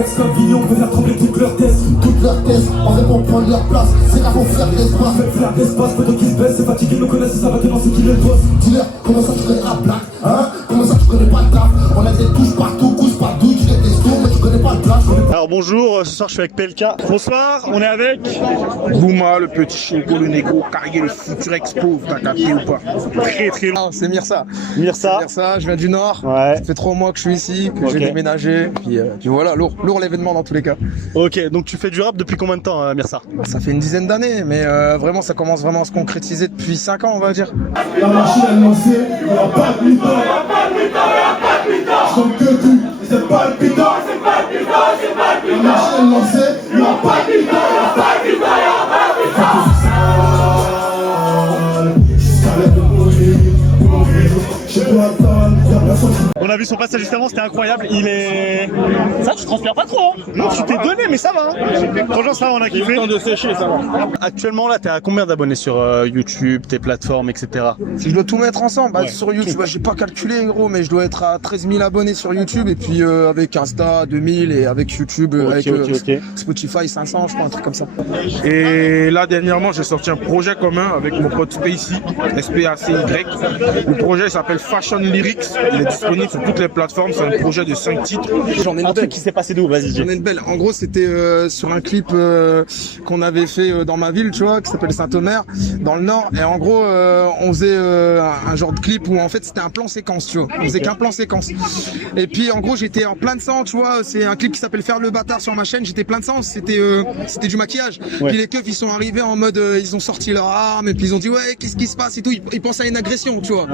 texte comme Vignon peut faire trembler toutes leurs thèses. Toutes leurs thèses, on répond prendre leur place. C'est là pour faire de l'espace. Faire de l'espace, peu qui se baisse, c'est fatigué, nous connaissent, ça va maintenant c'est qui le boss. Dis-leur, comment ça tu connais la blague, hein? Comment ça tu connais pas le taf? On a des touches partout, couche partout, tu fais des tours, mais tu connais pas le taf. Alors bonjour, ce soir je suis avec PLK. Bonsoir, on est avec Bouma, le petit Chinko, le négro, Carrier, le futur expo, t'as capté ou pas? très long. C'est Mirsa. Mirsa. Je viens du Nord. Ouais. Ça fait 3 mois que je suis ici, que j'ai déménagé. Puis voilà, lourd l'événement dans tous les cas. Ok, donc tu fais du rap depuis combien de temps, Mirsa? Ça fait une dizaine d'années, mais vraiment ça commence vraiment à se concrétiser depuis 5 ans, on va dire. La machine elle lancée, il n'y a pas de mi-temps, il n'y a pas de mi-temps, il n'y a pas de mi-temps. Je compte que tu, c'est pas le piton, c'est pas le piton, c'est pas le piton. La machine elle lancée, il n'y a pas de mi-temps, il n'y a pas de mi-temps, il n'y a pas de mi-temps. Jusqu'à l'aide de mourir, je dois attendre, il y a personne qui... On a vu son passage juste avant, c'était incroyable. Il est... Ça, tu transpires pas trop, hein? Non, tu t'es donné, mais ça va, hein? Franchement, ça va, on a kiffé. Temps de sécher, ça va. Actuellement, là, t'es à combien d'abonnés sur YouTube, tes plateformes, etc.? Si je dois tout mettre ensemble, sur YouTube, j'ai pas calculé gros, mais je dois être à 13 000 abonnés sur YouTube, et puis avec Insta 2000, et avec YouTube, Spotify 500, je crois, un truc comme ça. Et là, dernièrement, j'ai sorti un projet commun avec mon pote Spacey, SPACY. Le projet s'appelle Fashion Lyrics. Il est disponible sur toutes les plateformes. C'est un projet de 5 titres. J'en ai une Un belle. truc qui s'est passé d'où? Vas-y, J'en ai une belle. En gros, c'était sur un clip qu'on avait fait dans ma ville, tu vois, qui s'appelle Saint-Omer, dans le Nord. Et en gros, on faisait un genre de clip où en fait c'était un plan séquence, tu vois. On faisait qu'un plan séquence. Et puis en gros, j'étais en plein de sang, tu vois. C'est un clip qui s'appelle Faire le bâtard sur ma chaîne. J'étais plein de sang. C'était du maquillage. Puis les keufs, ils sont arrivés en mode, ils ont sorti leurs armes et puis ils ont dit ouais, qu'est-ce qui se passe et tout. Ils pensaient à une agression, tu vois.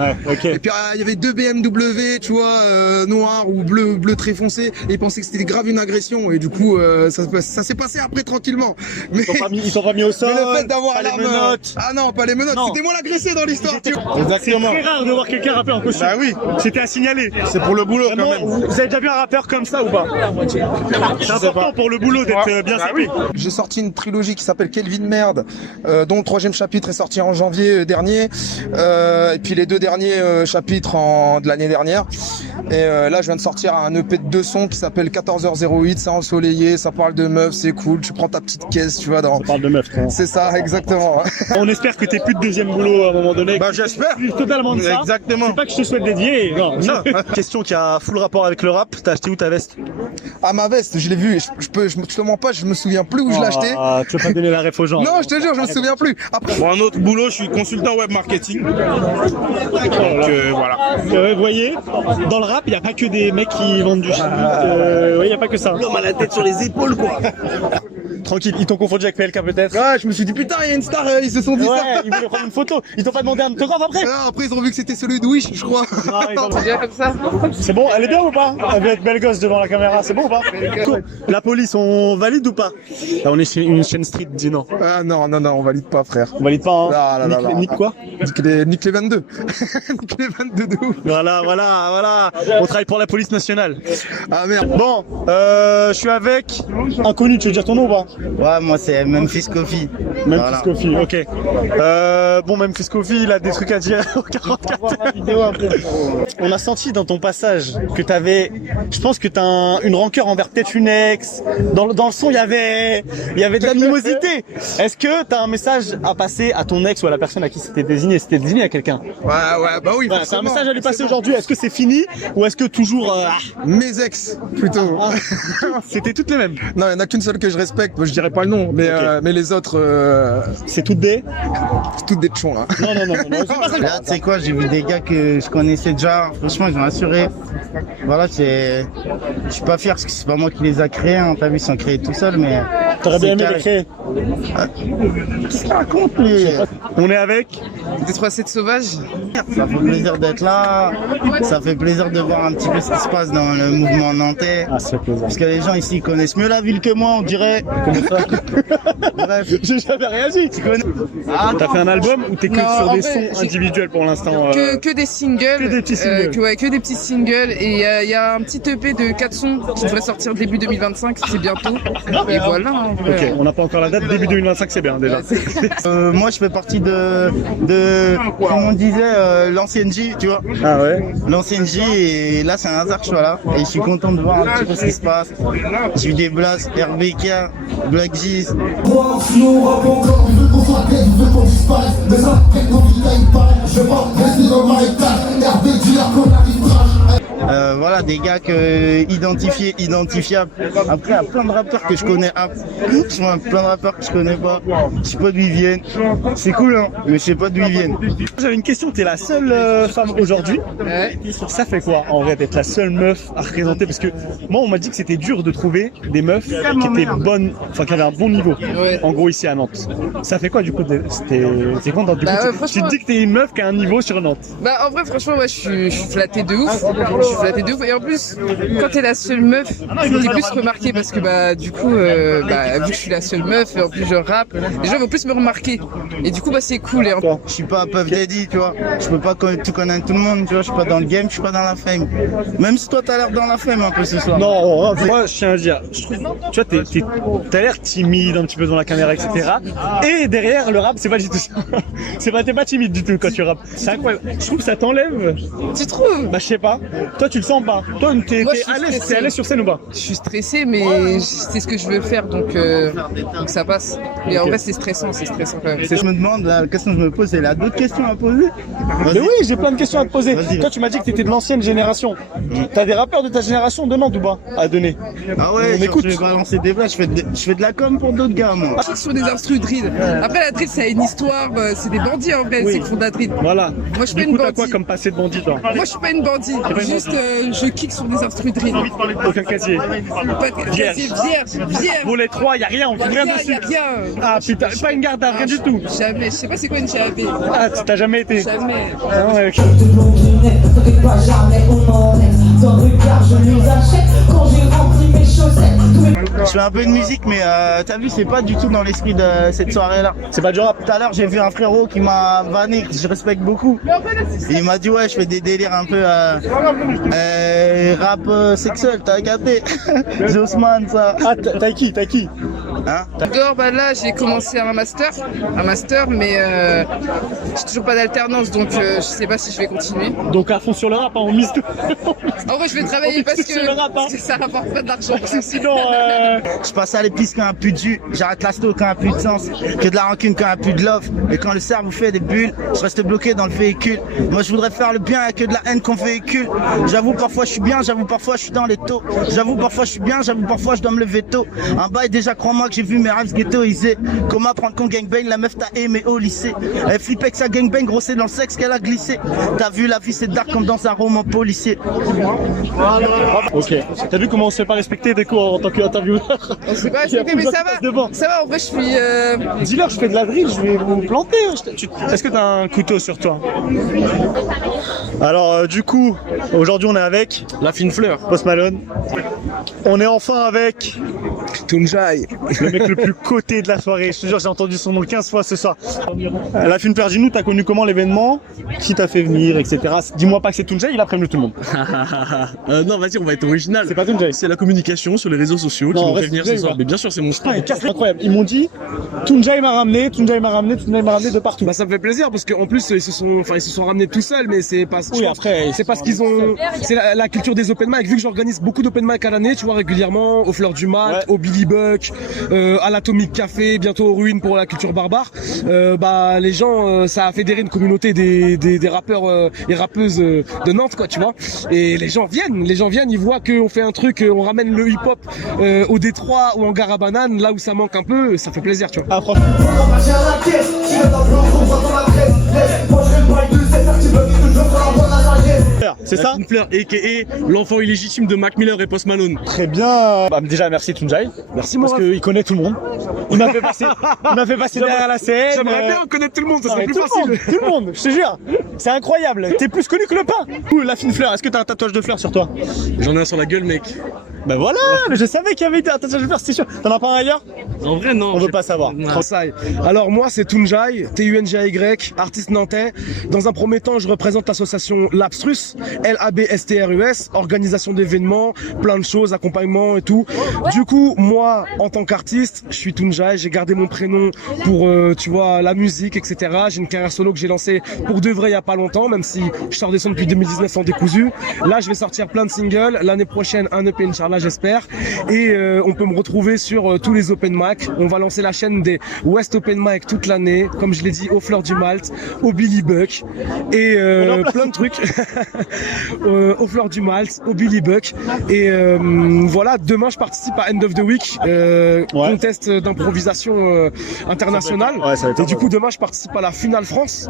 Et puis il y avait 2 BMW, tu vois, noir ou bleu très foncé. Et ils pensaient que c'était grave une agression. Et du coup, ça s'est passé après tranquillement. Mais Ils sont pas mis au sol. mais le fait d'avoir les l'arme, menottes. ah non, pas les menottes. Non. C'était moi l'agressé dans l'histoire. tu vois. C'est très rare de voir quelqu'un rapper en costume. Bah oui, C'était à signaler. c'est pour le boulot Vraiment, quand même. vous avez déjà vu un rappeur comme ça ou pas? C'est important pour le boulot d'être bien Bah sapé. J'ai sorti une trilogie qui s'appelle Kelvin Merde, dont le 3e chapitre est sorti en janvier dernier, et puis les 2 derniers chapitres de l'année dernière. Et là, je viens de sortir un EP de 2 sons qui s'appelle 14h08. C'est ensoleillé, ça parle de meufs, c'est cool. Tu prends ta petite caisse, tu vois. On parle de meuf, quoi. C'est ça, exactement. On espère que t'aies plus de deuxième boulot à un moment donné. Bah j'espère. Totalement de ça. Exactement. C'est pas que je te souhaite dédier. Non. Question qui a full rapport avec le rap. T'as acheté où ta veste? Ah, ma veste, je l'ai vue. Je te mens pas, je me souviens plus où je l'ai acheté. Ah, tu veux pas donner la ref aux gens? Non, je te jure, je me souviens plus. Après, Bon, un autre boulot, je suis consultant web marketing. Donc voilà. Vous voyez, dans le rap, il n'y a pas que des mecs qui vendent du shit. Il n'y a pas que ça. L'homme a la tête sur les épaules, quoi. Tranquille, ils t'ont confondu avec PLK peut-être? ouais, je me suis dit putain, il y a une star, ils se sont dit Ouais, ça. ils voulaient prendre une photo. Ils t'ont pas demandé un autographe après? Ah, après, ils ont vu que c'était celui de Wish, je crois. Non, ils ont- C'est bon, elle est bien ou pas? Elle veut être belle gosse devant la caméra, c'est bon ou pas? Cool. La police, on valide ou pas? Là, on est chez une chaîne street, dis non. Ah non, on valide pas, frère. On valide pas, hein? Là, là, Nique- là. Nique quoi? Nique les 22. Nique les 22 de ouf. Voilà. On travaille pour la police nationale. Ah merde. Bon, je suis avec Inconnu, tu veux dire ton nom ou pas? Ouais, moi c'est Memphis Coffee. Memphis Coffee, ok. Bon, Memphis Coffee, il a des trucs à dire au 44. On a senti dans ton passage que t'avais, je pense que t'as une rancœur envers peut-être une ex. Dans le son, il y avait de l'animosité. Est-ce que t'as un message à passer à ton ex ou à la personne à qui c'était désigné? C'était désigné à quelqu'un? Ouais, bah oui. Voilà, c'est un message à lui passer aujourd'hui. Est-ce que c'est fini ou est-ce que toujours Mes ex, plutôt. c'était toutes les mêmes? Non, il y en a qu'une seule que je respecte, je dirais pas le nom, mais les autres, C'est toutes des? toutes des tchons, là. Non, c'est pas ça. Là, tu sais quoi, j'ai vu des gars que je connaissais déjà. Franchement, ils m'ont assuré. Voilà, je suis pas fier parce que c'est pas moi qui les a créés. Hein. T'as vu, ils sont créés tout seuls, mais. T'aurais bien c'est aimé carré. les créer. Qu'est-ce qu'il raconte, lui? On est avec Des 3-7 sauvages. Ça fait plaisir d'être là. Ça fait plaisir de voir un petit peu ce qui se passe dans le mouvement nantais. Ah, ça fait plaisir. Parce que les gens ici connaissent mieux la ville que moi, on dirait. Comment ça? Bref. J'ai jamais réagi. T'as fait un album ou t'es que Non, sur en des vrai, sons j'ai- individuels pour l'instant? Que des singles. Que des petits singles. Que des petits singles. Et il y a un petit EP de 4 sons qui devrait sortir début 2025, c'est bientôt. Et voilà. Ok, on n'a pas encore la date, début 2025 c'est bien déjà. Moi, je fais partie de comme on disait, l'ancienne J, tu vois. Ah ouais? L'ancienne J, et là, c'est un hasard que je sois là. Et je suis content de voir un petit peu ce qui se passe. J'ai eu des blasts, RBK, Black G's. Nous rappons encore, il veut qu'on soit dead, il veut qu'on disparaisse. Mais ça, quelques vies il paraît. Je vais pas rester dans ma état. RBK, là qu'on arrive. Voilà, des gars identifiables. Après, il y a plein de rappeurs que je connais. Plein de rappeurs que je connais pas. Je sais pas d'où ils viennent. C'est cool, hein, mais je sais pas d'où ils viennent. J'avais une question, t'es la seule femme aujourd'hui. Ouais. Ça fait quoi en vrai d'être la seule meuf à représenter? Parce que moi on m'a dit que c'était dur de trouver des meufs qui étaient bonnes, enfin qui avaient un bon niveau. Ouais. En gros ici à Nantes. Ça fait quoi du coup? T'es content du Bah coup? ouais, Tu franchement- te dis que t'es une meuf qui a un niveau sur Nantes. Bah en vrai franchement ouais, je suis flatté de ouf. Je suis flatté de ouf et en plus quand t'es la seule meuf, t'es plus remarqué parce que bah du coup vu que je suis la seule meuf et en plus je rappe, les gens vont plus me remarquer. Et du coup bah c'est cool et en... Je suis pas Puff Daddy, tu vois. Je peux pas tout connaître tout le monde, tu vois. Je suis pas dans le game, je suis pas dans la fame. Même si toi t'as l'air dans la fame un peu ce soir. Non, moi je tiens à dire, je trouve, tu vois, t'as l'air timide un petit peu devant la caméra, etc. Et derrière le rap, c'est pas du tout ça. T'es pas timide du tout quand tu rappes. C'est incroyable. Je trouve que ça t'enlève. Tu trouves? Bah je sais pas. Toi tu le sens pas. Toi t'es Moi, je suis à l'aise, stressée. t'es à l'aise sur scène ou pas? Je suis stressée mais c'est ce que je veux faire donc ça passe. Et en vrai c'est stressant quand même. Je me demande, la question que je me pose, c'est, il y a d'autres questions à poser? Mais oui, j'ai plein de questions à te poser. Vas-y. Toi tu m'as dit que t'étais de l'ancienne génération. T'as des rappeurs de ta génération de Nantes ou pas à donner? Ah ouais, On genre, écoute. je vais balancer des blagues, je fais de la com pour d'autres gars, moi. Sur des instrus drill. Après la drill ça a une histoire, c'est des bandits en vrai, c'est qui font de la drill. Voilà. Moi je suis pas Du une coup t'as quoi bandit. comme passé de bandit toi? Moi je suis pas une bandit, pas une juste je kick sur des instrus drill. Aucun casier. Pas de Vierge. c'est vierge. Pour les trois, y'a rien, on fait rien dessus. Y'a rien. Ah putain, pas une garde, rien du tout. Jamais, je sais pas c'est quoi une JAB. Ah, t'as jamais été. Jamais. Ah ouais, ok. de blondinette, t'inquiète pas, jamais on m'enlève. Dans le car, je les achète quand j'ai rempli mes chaussettes. Tous mes Je fais un peu de musique, mais t'as vu, c'est pas du tout dans l'esprit de cette soirée-là. C'est pas du rap. Tout à l'heure, j'ai vu un frérot qui m'a vanné, que je respecte beaucoup. Et il m'a dit, ouais, je fais des délires un peu rap sexuel, t'as capté? Jossman, ça. Ah, t'as qui? Hein? Dehors, bah là j'ai commencé un master, mais j'ai toujours pas d'alternance donc je sais pas si je vais continuer. Donc à fond sur le rap, hein, on mise tout. En vrai je vais travailler parce C'est le rap, hein. que ça rapporte pas de l'argent. Sinon, Je passe à l'épice quand il n'y a plus de jus, j'arrête l'asto quand il n'y a plus de sens, que de la rancune quand il n'y a plus de love. Et quand le cerveau fait des bulles, je reste bloqué dans le véhicule. Moi je voudrais faire le bien, et que de la haine qu'on véhicule. J'avoue parfois je suis bien, j'avoue parfois je suis dans les taux. J'avoue parfois je suis bien, j'avoue parfois je dois me lever tôt. En bas et déjà crois-moi que j'ai vu mes rêves ghettoisés. Comment apprendre qu'on gangbang, la meuf t'a aimé au lycée. Elle flippait que sa gangbang grossait dans le sexe qu'elle a glissé. T'as vu la vie c'est dark comme dans un roman policier. ok. T'as vu comment on se fait pas respecter des cours en tant qu'intervieweur? On sait pas Il y a respecter mais plusieurs ça qui passent devant. va. Ça va en vrai je suis Dis-leur, je fais de la drill, je vais vous planter. Est-ce que t'as un couteau sur toi? Alors, du coup, aujourd'hui on est avec La fine fleur. Post Malone. On est enfin avec Tunjai. le mec le plus coté de la soirée. Je te jure, j'ai entendu son nom 15 fois ce soir. La fine fleur, dis-nous, t'as connu comment l'événement? Qui t'a fait venir, etc. Dis-moi pas que c'est Tunjai, il a prévenu tout le monde. Non, vas-y, on va être original. C'est pas Tunjai. C'est la communication sur les réseaux sociaux qui Non, m'ont fait reste venir Tunjai ce ou soir. pas Mais bien sûr, c'est mon Putain, frère. c'est incroyable. Ils m'ont dit, Tunjai m'a ramené de partout. Bah ça me fait plaisir parce qu'en plus ils se sont ramenés tout seuls mais c'est pas Oui, après, c'est parce qu'ils ont c'est la culture des open mic vu que j'organise beaucoup d'open mic à l'année tu vois régulièrement au Fleur du Mat, Ouais. au Billy Buck, à l'Atomic Café, bientôt aux Ruines pour la culture barbare. Bah les gens ça a fédéré une communauté des rappeurs et rappeuses de Nantes quoi tu vois et les gens viennent ils voient qu'on fait un truc on ramène le hip hop au Détroit ou en Gare à Banane là où ça manque un peu ça fait plaisir tu vois. Ah, franchement. C'est ça? Une fleur, a.k.a. l'enfant illégitime de Mac Miller et Post Malone. Très bien. Bah, déjà, merci Tunjai. Merci Parce mon qu'il connaît tout le monde. Il m'a fait passer, derrière la scène. J'aimerais bien connaître tout le monde ça Non, serait mais plus tout facile. le monde, tout le monde, je te jure. C'est incroyable. T'es plus connu que le pain. Ouh, la fine fleur. Est-ce que t'as un tatouage de fleurs sur toi? J'en ai un sur la gueule, mec. Ben voilà, mais je savais qu'il y avait été. Attention, je vais faire, c'est sûr. T'en as pas un ailleurs? En vrai, non. On veut pas savoir. Transaille. Alors moi c'est Tunjai, T-U-N-J-A-Y, artiste nantais. Dans un premier temps je représente l'association Labstrus, L-A-B-S-T-R-U-S, organisation d'événements, plein de choses, accompagnement et tout. Du coup moi en tant qu'artiste, je suis Tunjai, j'ai gardé mon prénom pour tu vois la musique etc. J'ai une carrière solo que j'ai lancée pour de vrai il y a pas longtemps, même si je sors des sons depuis 2019 sans décousu. Là je vais sortir plein de singles, l'année prochaine un EP Inch'Allah j'espère. Et on peut me retrouver sur tous les open mic. On va lancer la chaîne des West Open Mic toute l'année, comme je l'ai dit, au Fleur du Malte, au Billy Buck et plein de trucs. Au Fleur du Malte, au Billy Buck. Et voilà, demain je participe à End of the Week, contest d'improvisation internationale. Ouais, ça va être et du coup demain je participe à la finale France,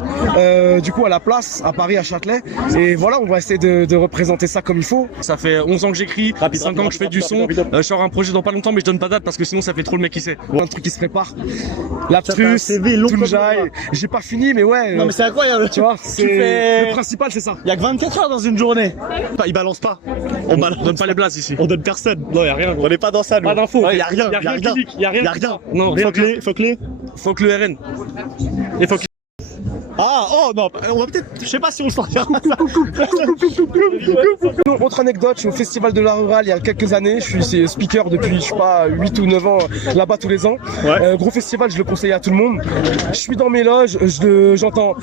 du coup à la place, à Paris, à Châtelet. Et voilà, on va essayer de représenter ça comme il faut. Ça fait 11 ans que j'écris, 5 ans que je fais du son. Je sors un projet dans pas longtemps, mais je donne pas date parce que sinon ça fait trop le mec qui sait. Un truc qui se prépare. Labstrus, Tunjai. J'ai pas fini, mais ouais. Non mais c'est incroyable. Tu vois, fais... le principal c'est ça. Il y a que 24 heures dans une journée. Il balance pas. On donne pas les blagues ici. On donne personne. Non, y a rien. On est pas dans ça. Pas d'infos. Il y a rien. Y a rien. Y a rien. Non, faut que le RN. Et faut que Ah, oh non, on va peut-être, je sais pas si on le sortira. Autre anecdote, je suis au Festival de l'Art Rural il y a quelques années, je suis speaker depuis, je sais pas, 8 ou 9 ans là-bas tous les ans. Ouais. Gros festival, je le conseille à tout le monde. Je suis dans mes loges, j'entends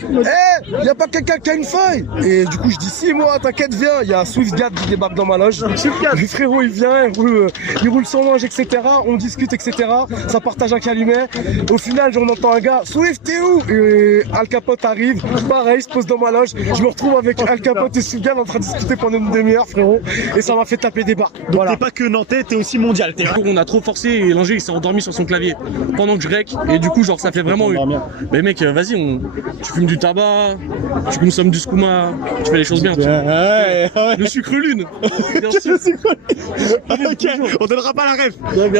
y a pas quelqu'un qui a une feuille? Et du coup je dis si moi, t'inquiète, viens. Il y a SwiftGad qui débarque dans ma loge. Le frérot il vient, il roule son linge, etc. On discute, etc. Ça partage un calumet. Au final, j'en entends un gars, Swift t'es où? Et Al Capote arrive, pareil, se pose dans ma loge. Je me retrouve avec Al Capote et SwiftGad en train de discuter pendant une demi-heure, frérot. Et ça m'a fait taper des barres. Donc voilà. T'es pas que nantais, t'es aussi mondial. On a trop forcé et l'ingé il s'est endormi sur son clavier pendant que je rec. Et du coup, genre, ça fait vraiment. Mais mec, vas-y, tu fumes du tabac, tu consommes du skouma, tu fais les choses bien. Ouais. Le sucre lune. Bien sûr. Ok, on donnera pas la ref.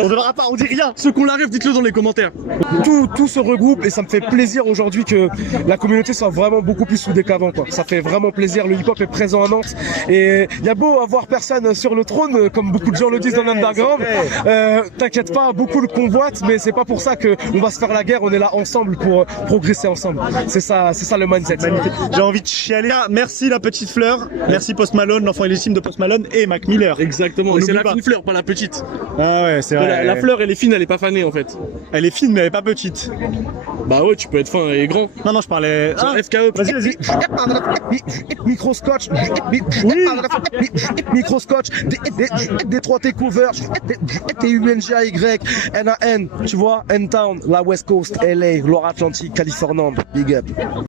On donnera pas, on dit rien. Ceux qu'on la ref, dites-le dans les commentaires. Tout se regroupe et ça me fait plaisir aujourd'hui que la communauté soit vraiment beaucoup plus soudée qu'avant, quoi. Ça fait vraiment plaisir. Le hip-hop est présent à Nantes et il y a beau avoir personne sur le trône, comme beaucoup de gens le disent dans l'underground. T'inquiète pas, beaucoup le convoitent, mais c'est pas pour ça que on va se faire la guerre. On est là ensemble pour progresser ensemble. C'est ça le mindset. J'ai envie de chialer. Merci la petite fleur. Merci Post Malone, l'enfant illégitime de Post Malone et Mac Miller. Exactement. Et c'est la fine fleur, pas la petite. Ah ouais, c'est vrai. La fleur, elle est fine, elle est pas fanée en fait. Elle est fine, mais elle est pas petite. Bah ouais, tu peux être fin et grand. Non, je parlais. FKE. Vas-y. Microscotch. Microscotch. Détroit Takeover. T-U-N-J-A-Y. N-A-N. Tu vois, N-Town, la West Coast, LA, Loire-Atlantique, Californie. Big up.